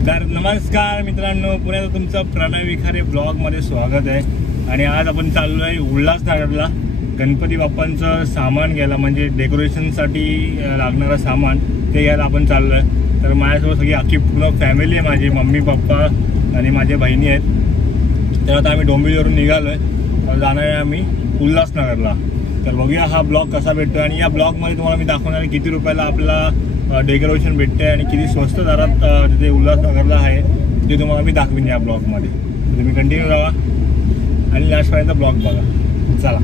तर नमस्कार मित्रांनो, पुण्यात तुमचं प्रणय विखारे ब्लॉगमध्ये स्वागत आहे। आणि आज आपण चाललो आहे उल्हासनगरला गणपती बाप्पांचं सामान घ्यायला, म्हणजे डेकोरेशनसाठी लागणारं सामान ते घ्यायला आपण चाललो आहे। तर माझ्यासोबत सगळी अख्खी पूर्ण फॅमिली आहे, माझी मम्मी पप्पा आणि माझ्या बहिणी आहेत। तर आता आम्ही डोंबिवलीवरून निघालो आहे, जाणार आहे आम्ही उल्हासनगरला। तर बघूया हा ब्लॉग कसा भेटतो आणि या ब्लॉगमध्ये तुम्हाला मी दाखवणार आहे किती रुपयाला आपला डेकोरेशन भेटते आणि किती स्वस्त दरात तिथे उल्हासनगरला आहे ते तुम्हाला मी दाखवीन या ब्लॉगमध्ये। तुम्ही कंटिन्यू राहा आणि लास्टपर्यंत ब्लॉग बघा। चला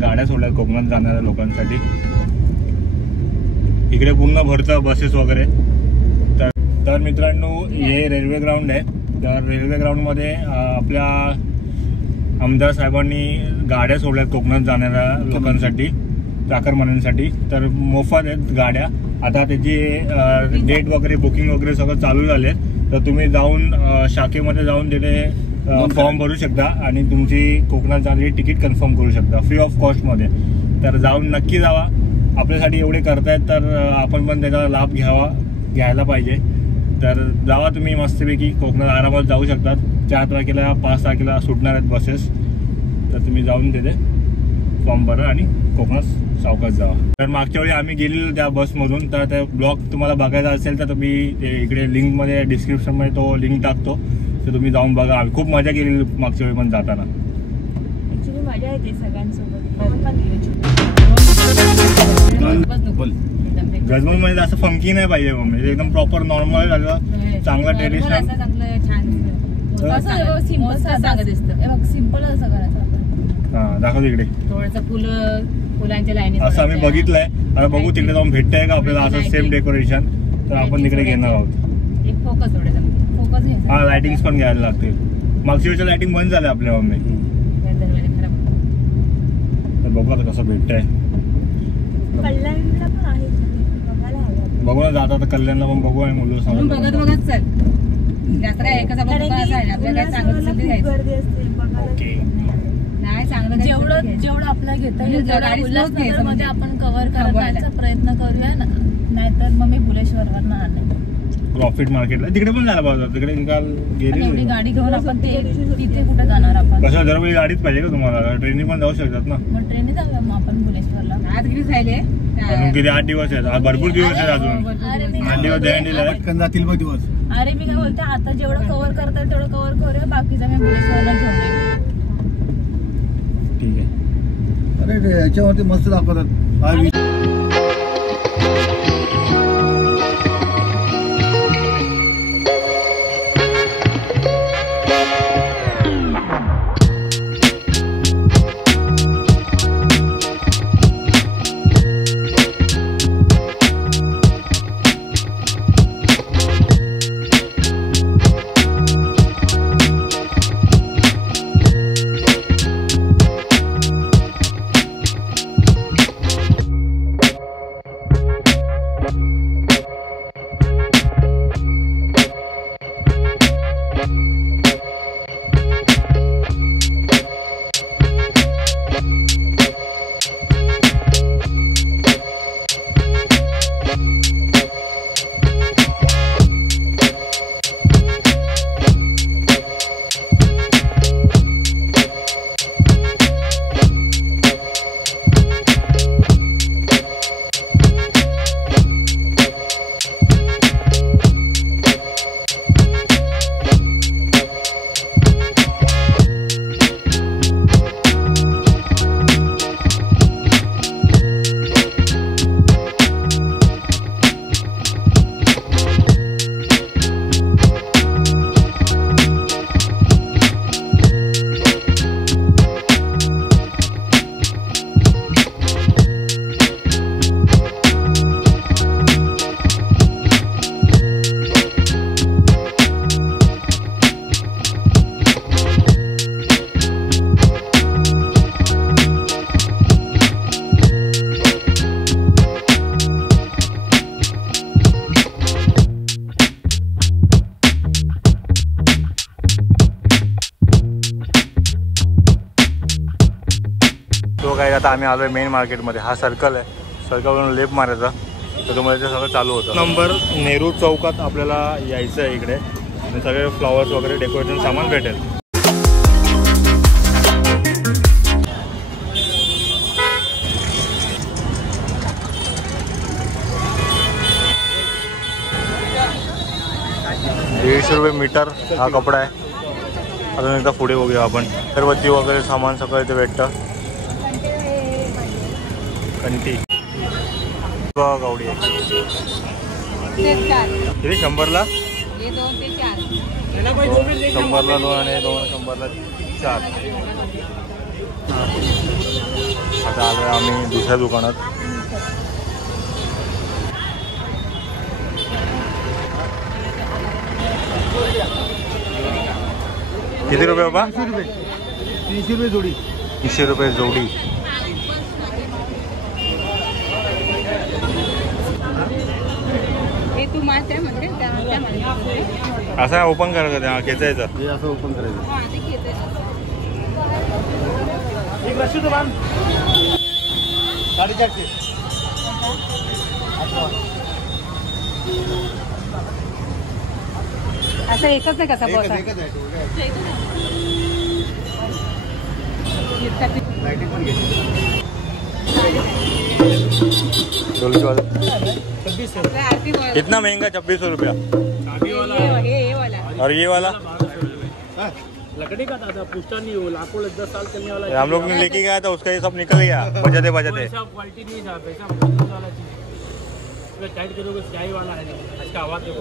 गाड्या सोडल्यात कोकणात जाणाऱ्या लोकांसाठी, इकडे पूर्ण भरतं बसेस वगैरे। तर मित्रांनो, हे रेल्वे ग्राउंड आहे। तर रेल्वे ग्राउंडमध्ये आपल्या आमदार साहेबांनी गाड्या सोडल्यात कोकणात जाणाऱ्या लोकांसाठी, चाकरमान्यांसाठी। तर मोफत आहेत गाड्या। आता त्याची डेट वगैरे बुकिंग वगैरे सगळं चालू झाले। तर तुम्ही जाऊन शाखेमध्ये जाऊन तिथे फॉर्म भरू शकता आणि तुमची कोकणात जाणारी तिकीट कन्फर्म करू शकता फ्री ऑफ कॉस्टमध्ये। तर जाऊन नक्की जावा, आपल्यासाठी एवढे करतायत तर आपण पण त्याचा लाभ घ्यायला पाहिजे। तर जावा तुम्ही मस्तपैकी, कोकणात आरामात जाऊ शकतात। 4 तारखेला 5 तारखेला सुटणार आहेत बसेस। तर तुम्ही जाऊन तिथे फॉर्म भरा आणि कोकणात सावकाश जावा। तर मागच्या वेळी आम्ही गेलेलो त्या बसमधून, तर त्या ब्लॉग तुम्हाला बघायचा असेल तर तुम्ही इकडे लिंकमध्ये डिस्क्रिप्शनमध्ये तो लिंक टाकतो, तर तुम्ही जाऊन बघा। आम्ही खूप मजा केलेली मागच्या वेळी पण जाताना। ऍक्च्युली मजा येते सगळ्यांसोबत। गजमल मध्ये असं फंकी नाही पाहिजे, म्हणजे एकदम प्रॉपर नॉर्मल झालं, चांगलं ट्रेडिशनल सिंपल असं करायचं आपण। हा दाखव तिकडे थोडंसं फुलांच्या लाईनी असं आम्ही बघितलंय। आता बघू तिकडे जाऊन भेटतंय का आपल्याला असं सेम डेकोरेशन, तर आपण तिकडे घेणार आहोत। एक फोकस फोकस घ्यायचा। हा लाइटिंग्स पण घ्यायला लागतील। मागच्या वेळच्या लाइटिंग बंद झाल्या आपल्या मम्मी। तर बघू आता कसं भेटतंय। कल्याणला पण आहे, बघायला हवं। बघू ना, जाता तर कल्याणला पण बघू आणि मुलं सांगून बघत चल। जास्त काय एकच आपण आपल्याला काय चांगलं गर्दी असते नाही, चांगलं जेवढं आपल्याला घेता येईल उल्हासनगरमध्ये आपण कव्हर करण्याचा प्रयत्न करूया ना, नाहीतर मग मी भुलेश्वरवर ना प्रॉफिट मार्केटला तिकडे पण जायला पाहिजे। तिकडे काल गेली गाडी घेऊन आपण तिथे कुठे जाणार आपण? कसं दरवेळी गाडीच पाहिजे का तुम्हाला? ट्रेनने पण जाऊ शकतात ना। मग ट्रेनने जाऊया मग आपण भुलेश्वरला। आज किती झाले? अजून किती 8 दिवस आहेत? भरपूर दिवस आहेत अजून। 8 दिवस दहीहंडीला जातील मग दिवस। अरे मी काय बोलते, आता जेवढं कव्हर करता येईल तेवढं कव्हर करूया, बाकीचं मी भुलेश्वरला घेऊन येईल। ठीक आहे। अरे याच्यावरती मस्त दाखवतात। तो काय आता आम्ही आलोय मेन मार्केटमध्ये. हा सर्कल आहे, सर्कलवरून लेफ्ट मारायचा तर तुम्हाला ते सगळं चालू होतं. नंबर नेहरू चौकात आपल्याला यायचं आहे इकडे आणि सगळे फ्लॉवर्स वगैरे डेकोरेशन सामान भेटेल. ₹150 मीटर हा कपडा आहे. अजून एकदा पुढे बघूया आपण. अगरबत्ती वगैरे सामान सगळं इथे भेटतं. कंटी गावडी आहे किती 100ला? 100ला 2 आणि 100ला 4. आता आलो आम्ही दुसऱ्या दुकानात. किती रुपये बाबा? 300 रुपये जोडी. 300 रुपये जोडी. असं ओपन करायचं त्या खेचायचं. हे असं ओपन करायचं. 450. असं एकच आहे कसा पोसा? एकच आहे. लाइटिंग पण घ्यायची. कितना महंगा? 2600 रुपया. और ये वाला लकड़ी का था पुष्टा नहीं हो, लाखों 10 साल चलने वाला. हम लोग ने लेके गया था, उसका ये सब निकल गया बजाते बजाते. क्वालिटी नहीं था, पैसा वाला चीज टाइट करोगे स्काई वाला है. इसका आवाज देखो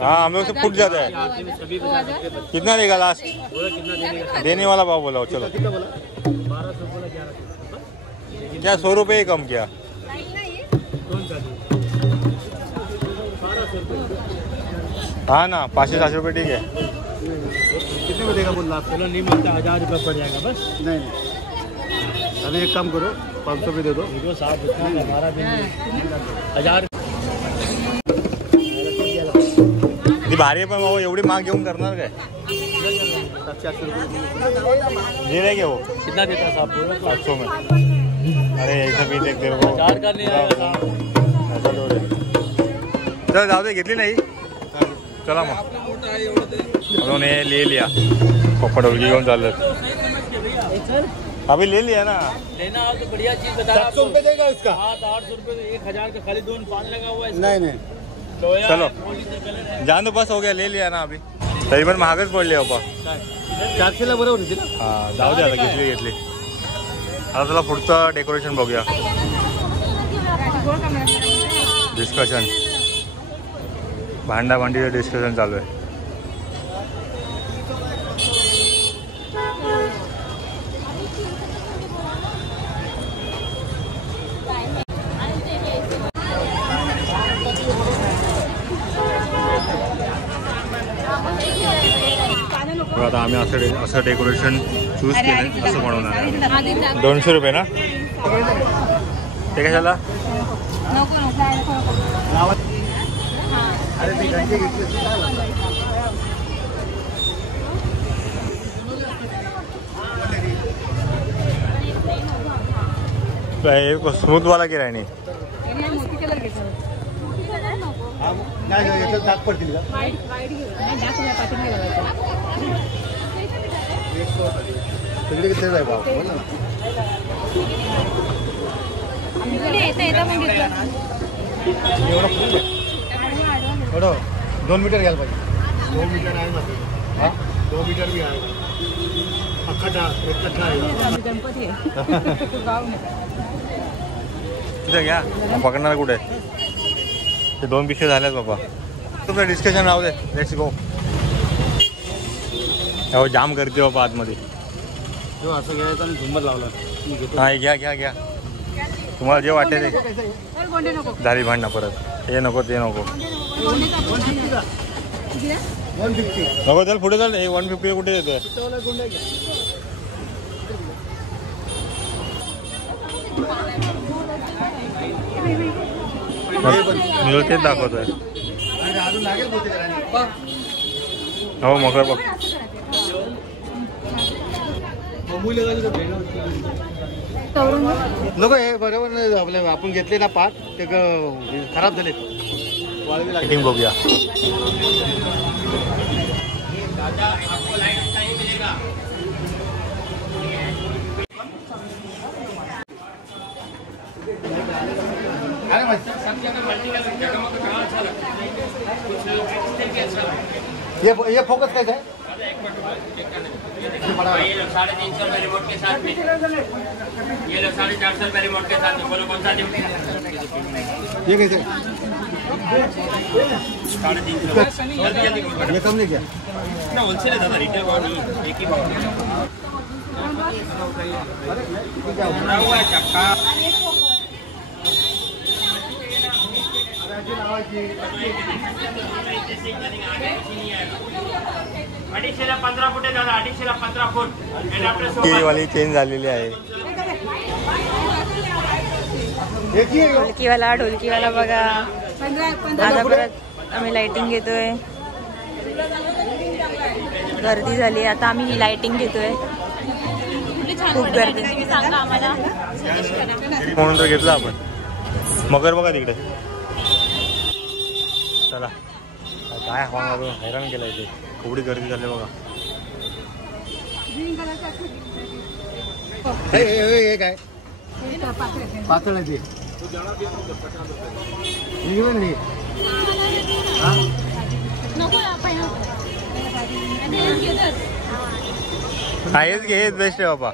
हाँ, हम लोग से फूट जाता है. कितना देगा लास्ट? देने वाला भाव बोला. चलो 1200 बोला, 1100 क्या 100 रुपये ही कम किया. हाँ ना, 500-700 रुपये ठीक है. कितने में देगा बोल? चलो नहीं मानता, 1000 रुपये पड़ जाएगा बस. नहीं अभी एक काम करो, 500 रुपये दे दो. साहब इतना हमारा भी 1000. ती भारी पण भाऊ एवढी माग घेऊन करणार काय? 700 रुपये दे देंगे वो. कितना देता साहब? 500 में. अरे ऐसा भी देख तेरे को. 4 का नहीं आएगा. चल जाऊ दे, घेतली नाही. चला मग. म्हणून हे ले लिया. पप्पा डोलगी घेऊन चालले. अभी ले लिया ना. लेना हो तो बढ़िया चीज बता. 700 रुपये देगा इसका. हाँ, 800 रुपये 1000 का खाली 2 पान लगा हुआ है. नहीं चलो जान दो, बस हो गया, ले लिया ना. अभी तरी पण महागच पडली बाबा. 400ला बरोबर होती ना. हा, जाऊ दे आता. घेतली. आता तुला पुढचं डेकोरेशन बघूया. डिस्कशन, भांडाभांडीचं डिस्कशन चालू आहे. आता आम्ही असं डेकोरेशन चूज केलं. असं बनवणार. 200 रुपये ना. ते कशाला? स्मूथ वाला की राणी. दाग पडतील का? तिकडे किती आहे भाव? बोल ना. 2 मीटर घ्यायला पाहिजे. 2 मीटर आहे ना. हा, 2 मीटर भी आहे. एक कट्टा आहे. गणपती तिथं घ्या. पकडणार कुठे? ते 2 पिशे झाल्यात बाबा. तुमचं डिस्कशन राहू दे. Let's go. जाम करते बाबा आतमध्ये. जो असं घ्यायचं आणि झुंबर लावला. हा, घ्या. तुम्हाला जे वाटेल ते. झाली भांडणं परत. हे नको ते नको. 150. नको चल पुढे चल. हे 150 कुठे येतोय? मी तेच दाखवतोय. अजून लागेल बहुतेक. हो मकर बघ. नको हे बरोबर नाही आपल्या आपण घेतले ना पाट ते खराब झाले. फिटिंग बघूया. ये फोकस कैसा है? 350 रुपये रिमोट के साथ में, ये लो 450 रुपये रिमोट के साथ में. बोलो कौन सा दूं? ये कैसे? 350. जल्दी जल्दी करो. ये कम नहीं क्या? ना होलसेल है दादा, रिटेल भाव नहीं, एक ही भाव है. भरा हुआ है चक्का. 250 फूट आहे दादा, 250 फूट. वाली चेंज झालेली आहे. ढोलकीवाला बघा. आता परत आम्ही लाइटिंग घेतोय. गर्दी झाली, आता आम्ही ही लाइटिंग घेतोय. खूप गर्दी. म्हणून तर घेतला आपण. मगर बघा तिकडे. चला काय हवा हैराण केलाय ते. केवढी गर्दी झाली बघा. हे काय पातळ आहे ते. हेच घे, हेच बेस्ट आहे बाबा.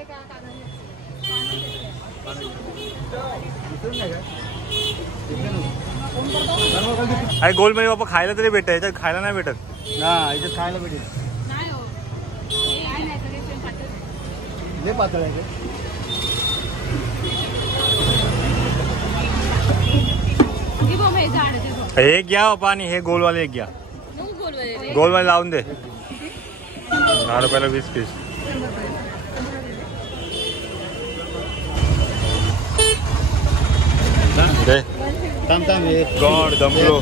अरे गोलमध्ये बाबा खायला तरी भेटत, याच्यात खायला नाही भेटत ना. याच्यात खायला भेटेल. लय पातळ आहे एक घ्या बाबा आणि हे गोलवाले एक घ्या. गोलवाले लावून दे. 10 रुपयाला 20 पीस. दे. गॉड दमलो.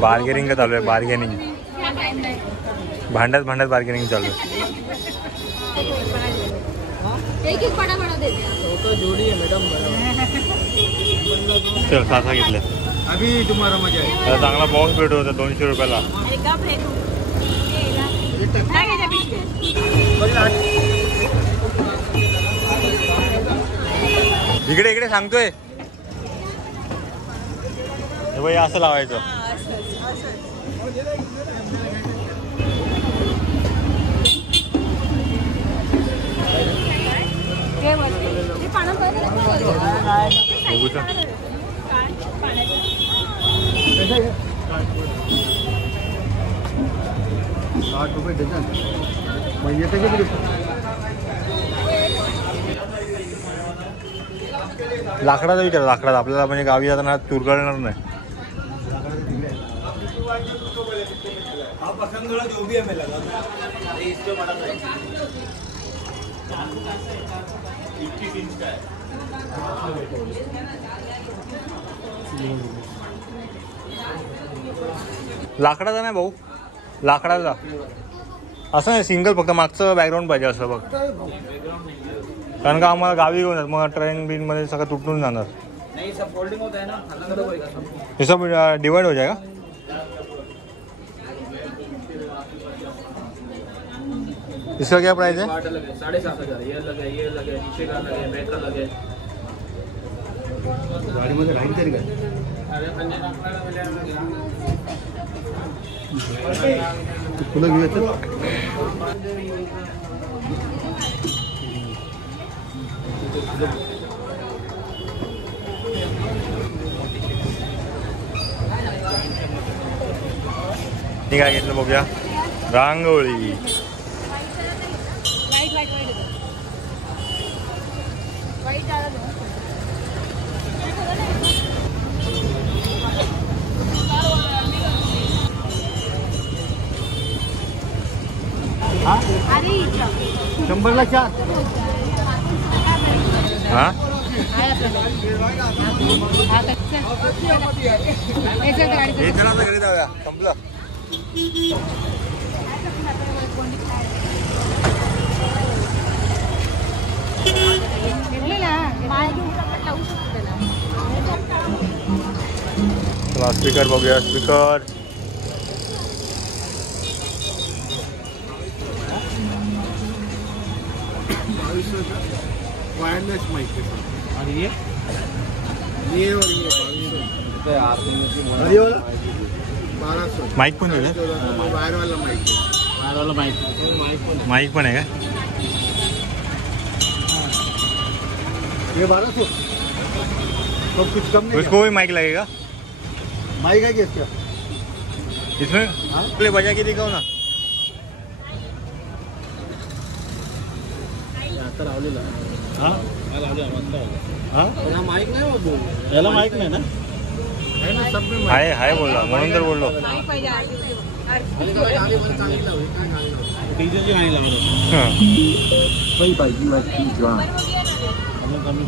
बार्गेनिंग का चालू आहे. बार्गेनिंग भांडत बार्गेनिंग चालू आहे. चल 6 घेतले. अभी तुम्हाला मजा आहे. चांगला बाउन्स भेटत होता 200 रुपयाला. इकडे इकडे सांगतोय. हे बाई असं लावायचं. बघू का? 60 रुपये डझन. म्हणजे त्याचे लाकडाचा विचार. लाकडाचा आपल्याला म्हणजे गावी जाताना तुरगळणार नाही. लाकडाचा नाही भाऊ, लाकडाचा. असं नाही सिंगल, फक्त मागचं बॅकग्राऊंड पाहिजे असं बघ. कारण का आम्हाला गावी घेऊन जात, मग ट्रेन बिन मध्ये सगळं तुटून जाणार. हे सब डिवाइड हो जाएगा. इसका क्या प्राइस है? 7,500. ये लगे, ये लगे, नीचे का लगे, बैक का लगे. गाडीमध्ये राहील तरी काय? फुलं घेऊयाचं. मी काय घेतलं बघूया. रांगोळी. हा 100ला 4. हा एक जणांना घरी जाऊया संपलं. चला स्पीकर बघूया. स्पीकर वायरलेस माइक और ये और ये 1200 माईक पण आहे का? वायर वाला माइक बाहर वाला माइक माईक पण आहे का? ये 1200 तो कुछ कम नहीं. उसको भी माइक लगेगा माइक है क्या इसका? इसमें? प्ले बजा के दिखाओ ना. आता लावलेला हाँ लावलेला मस्त हाँ याला माईक नाही बोल याला माईक नाही ना है ना सब में हाय हाय बोलला म्हणून तर बोललो. डीजेची गाणी लावलं हां. कमी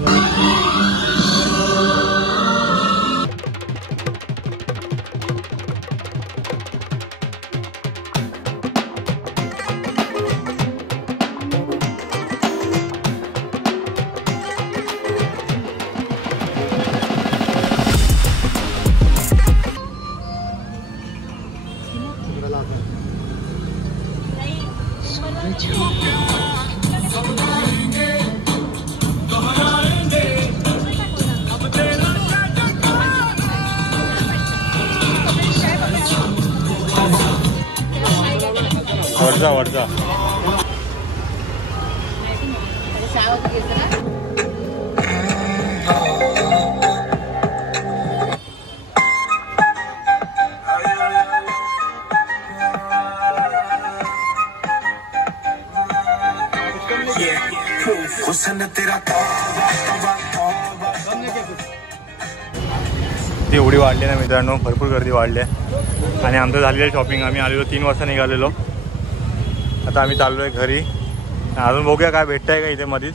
वरचा वरचा. ती एवढी वाढली ना मित्रांनो, भरपूर गर्दी वाढली आहे. आणि आमचं झालेलं शॉपिंग आम्ही आलेलो 3 वाजता निघालेलो. आता आम्ही चाललो आहे घरी. अजून बघूया काय भेटतं आहे का इथे मध्येच,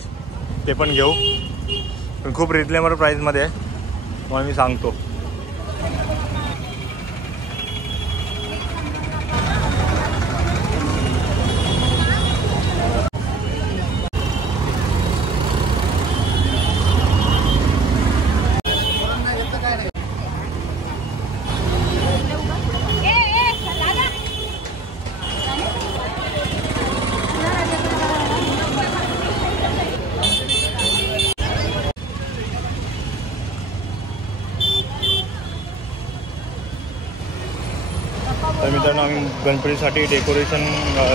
ते पण घेऊ. पण खूप रिजनेबल प्राईसमध्ये आहे म्हणून मी सांगतो. तर मित्रांनो आम्ही गणपतीसाठी डेकोरेशन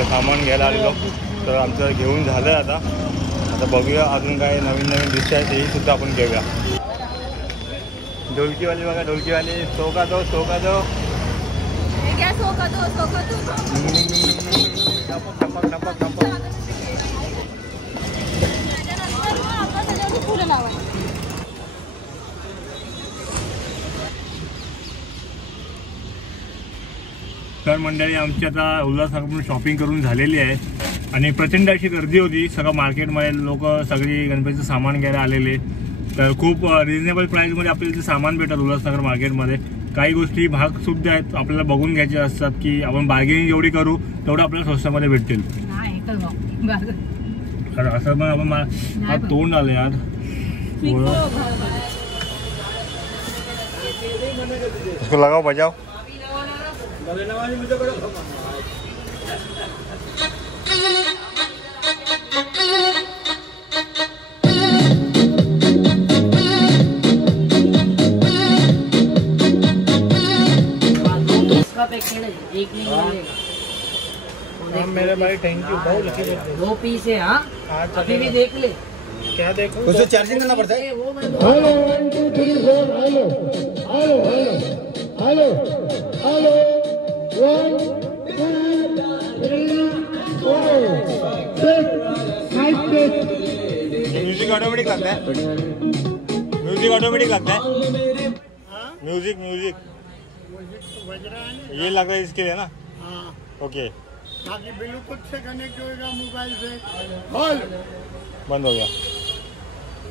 सामान घ्यायला आलेलो. तर आमचं घेऊन झालं आहे आता. आता बघूया अजून काय नवीन नवीन दिसतं आहे तेही सुद्धा आपण घेऊया. ढोलकीवाली बघा, ढोलकीवाली. सोका दो सोका दो टपक टपक टपक. तर मंडळी आमची आता उल्हासनगरमधून शॉपिंग करून झालेली आहे आणि प्रचंड अशी गर्दी होती. सगळं मार्केटमध्ये लोक सगळी गणपतीचं सामान घ्यायला आलेले. तर खूप रिजनेबल प्राईसमध्ये आपल्याला ते सामान भेटतात उल्हासनगर मार्केटमध्ये. काही गोष्टी भाग सुद्धा आहेत आपल्याला बघून घ्यायच्या असतात की आपण बार्गेनिंग जेवढी करू तेवढं आपल्याला स्वस्तामध्ये भेटतील. असं पण आपण तोंड आलं यार. उसको लगाओ बजाओ. मेरे भाई थैंक यू बहुत लकी. 2 पीस है. हाँ अभी भी देख ले. क्या देखो उसको चार्जिंग करना पड़ता है. वो बंद hello 1 2 3 4 hello hello hello hello 1 2 3 4 6 5 6. Music automatic लगता है. म्यूजिक ऑटोमेटिक लगता है. म्यूजिक म्यूजिक ये लग रहा है इसके लिए ना. ओके बाकी ब्लूटूथ से कनेक्ट होएगा मोबाइल से. ऑल बंद हो गया.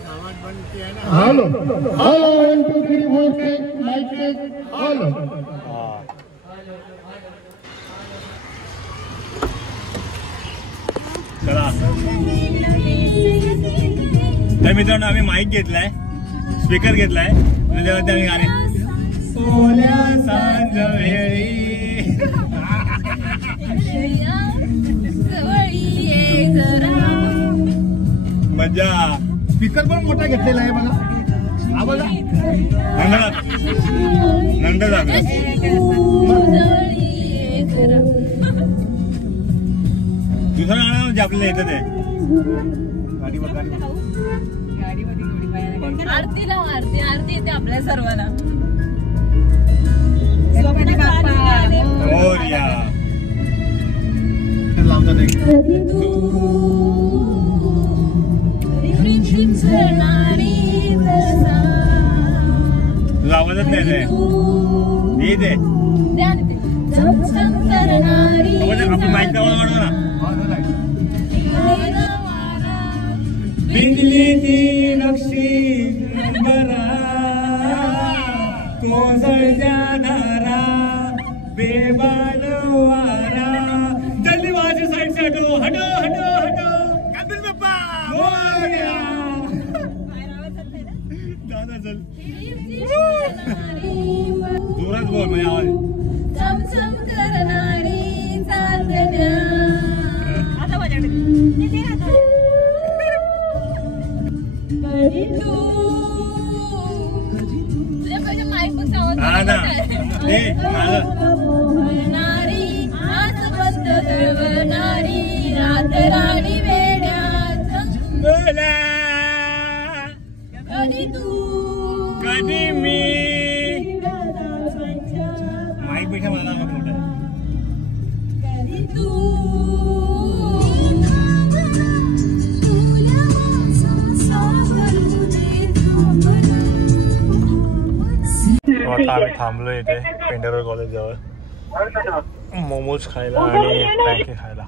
Hello hello 1 2 3 4 check mic check hello. चला तर मित्रांनो आम्ही माईक घेतलाय, स्पीकर घेतलाय, त्याच्यावरती आम्ही गाणे सोन्या सांज वेळी मजा. स्पीकर पण मोठा घेतलेला आहे बघा. हा बघा नंद जागा दुसरं गाणं म्हणजे आपल्याला येतं ते गाडीवर आरती लाव, आरती आरती येते आपल्या सर्वांना. मोरया लावतात एक. तुला आवाजच नाही ते आपण माईक आवाज वाढव ना. बिंदलीची नक्षी बरा कोसळत्या धारा बेबान वारा. जल्दी माझ्या साईड से हटो हटो हटो हटो. गणपती बाप्पा मोरया. दादा चल जोरात बोल म्हणजे आवाज. चमचम करणारी चांदण्या. आता तुझ्या माईक पण आवाज दळवणारी रातराणी वेड्याचा कधी तू कधी मी माईक पेक्षा मला मोठा कधी तू. आता आम्ही थांबलो इथे पेंढारकर कॉलेज जवळ मोमोज खायला आणि पॅनकेक खायला.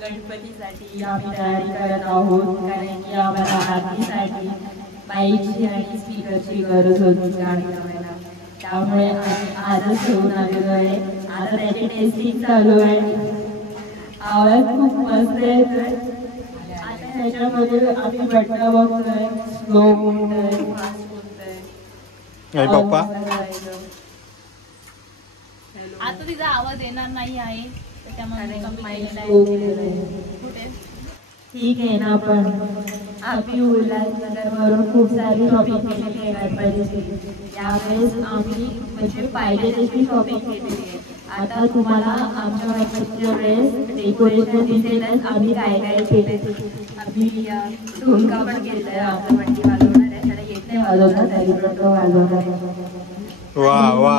गणपतीसाठी आम्ही तयारी करत आहोत कारण की आम्हाला आरतीसाठी माईकची आणि स्पीकरची गरज होती गाणी लावायला. त्यामुळे आम्ही आजच घेऊन आलेलो आहे. आता त्याची टेस्टिंग चालू आहे. आवाज खूप मस्त येतोय. आता ह्याच्यामध्ये आम्ही बटणं बघतोय, स्लो होतोय, फास्ट होतोय. पप्पा आता तिचा आवाज येणार नाही आहे त्याच्यामध्ये ठीक आहे ना. पण आम्ही उल्हासनगरवरून खूप सारी शॉपिंग केलेली आहे गणपतीची. यावेळेस आम्ही म्हणजे पाहिजे तशी शॉपिंग केलेली आहे. आता तुम्हाला आमच्या गणपतीच्या वेळेस डेकोरेशन दिसेलच आम्ही काय काय केले. आम्ही ढोलका पण घेतलाय. आमचं वंटी वाजवणार आहे. त्याला येत नाही वाजवणार, तरी पण तो वाजवणार. वा वा.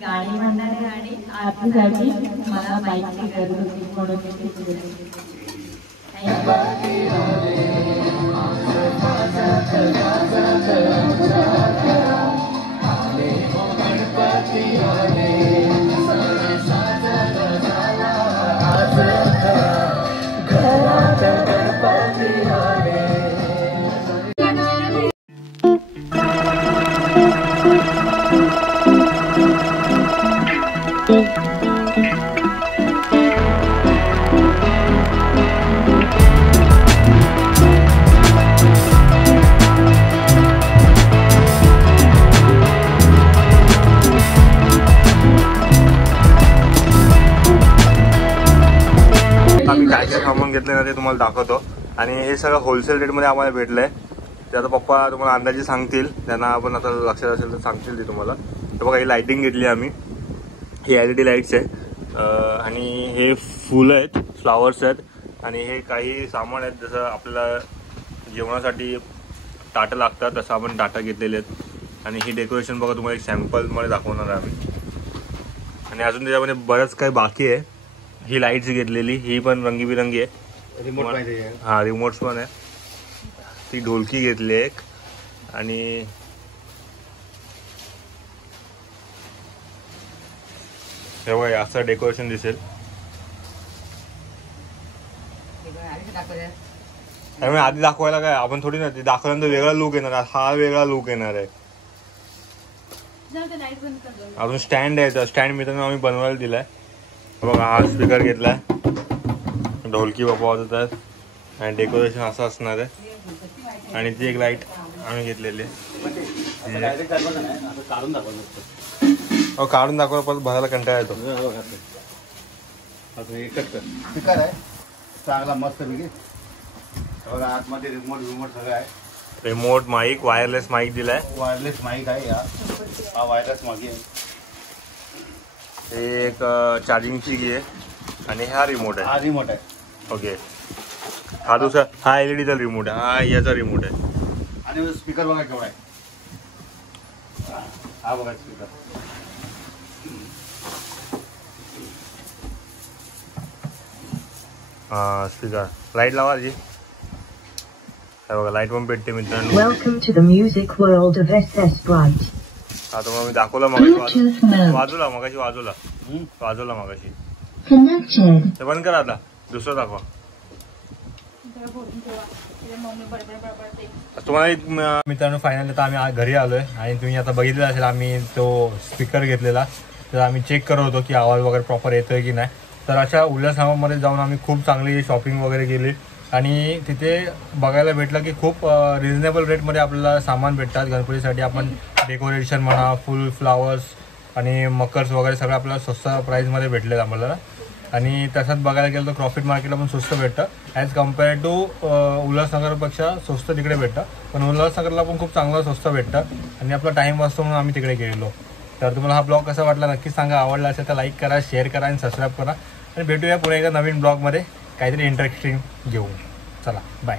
गाणी म्हणणार आहे आणि आरतीसाठी मला माईकची गरज होती म्हणून आम्ही काय काय सामान घेतलं ना ते तुम्हाला दाखवतो. आणि हे सगळं होलसेल रेटमध्ये आम्हाला भेटलंय. ते आता पप्पा तुम्हाला अंदाजे सांगतील, त्यांना आपण आता लक्षात असेल तर सांगतील ते तुम्हाला. तर बघा ही लाइटिंग घेतली आम्ही. ही LED लाईट्स आहे आणि हे फुलं आहेत, फ्लावर्स आहेत आणि हे काही सामान आहेत जसं आपल्याला जेवणासाठी ताटं लागतात तसं आपण ताटं घेतलेले आहेत. आणि ही डेकोरेशन बघा तुम्हाला एक सॅम्पलमध्ये दाखवणार आहे आम्ही. आणि अजून त्याच्यामध्ये बरंच काही बाकी आहे. ही लाईट्स घेतलेली, ही पण रंगीबिरंगी आहे. रिमोट पाहिजे. हा रिमोट्स पण आहे. ती ढोलकी घेतली एक आणि हे बघा असं डेकोरेशन दिसेल. त्यामुळे आधी दाखवायला काय आपण थोडी ना, ते दाखवल्यानंतर वेगळा लुक येणार आहे, हा वेगळा लुक येणार आहे. अजून स्टँड आहे, स्टँड मित्रांनो आम्ही बनवायला दिलाय बघा. हा स्पीकर घेतलाय, ढोलकी बाबा वाजत आहेत आणि डेकोरेशन असं असणार आहे. आणि ती एक लाईट आम्ही घेतलेली आहे. काढून दाखवा परत भरायला कंटाळा येतो. स्पीकर आहे चांगला मस्त पैकी बघा. आतमध्ये रिमोट सगळं आहे. रिमोट माईक, वायरलेस माईक दिलाय. वायरलेस माईक आहे. हा वायरलेस मागे आहे. हे एक चार्जिंगची की आहे आणि हा रिमोट आहे. हा रिमोट आहे. ओके. हा दुसरा, हा एलईडीचा रिमोट आहे, हा याचा रिमोट आहे. आणि स्पीकर बघा केवढा आहे. हा बघा स्पीकर. हा स्पीकर. लाईट लावा जी. बघा लाईट पण पेटते मित्रांनो. Welcome to the music world of SS Bright. आता मग मी दाखवलं मगाशी वाजवला मगाशी. Connected. ते बंद करा आता, दुसरं दाखवा. तुम्हाला एक मित्रांनो फायनल आता आम्ही घरी आलोय आणि तुम्ही आता बघितलं असेल आम्ही तो स्पीकर घेतलेला. तर आम्ही चेक करत होतो की आवाज वगैरे प्रॉपर येतोय की नाही. तर अशा उल्हासनगरमध्ये जाऊन आम्ही खूप चांगली शॉपिंग वगैरे केली आणि तिथे बघायला भेटलं की खूप रिजनेबल रेटमध्ये आपल्याला सामान भेटतात. गणपतीसाठी आपण डेकोरेशन म्हणा, फुल फ्लावर्स आणि मकर्स वगैरे सगळं आपल्याला स्वस्त प्राईजमध्ये भेटले आम्हाला. आणि तसंच बघायला गेलं तर क्रॉफिट मार्केटला पण स्वस्त भेटतं ॲज कम्पेअर टू उल्हासनगरपेक्षा स्वस्त तिकडे भेटतं. पण उल्हासनगरला पण खूप चांगलं स्वस्त भेटतं आणि आपला टाईम वाचतो म्हणून आम्ही तिकडे गेलेलो. तर तुम्हाला हा ब्लॉग कसा वाटला नक्कीच सांगा. आवडला असेल तर लाईक करा, शेअर करा आणि सबस्क्राईब करा. आणि भेटूया पुढे एका नवीन ब्लॉगमध्ये काहीतरी इंटरेस्टिंग घेऊन. चला बाय.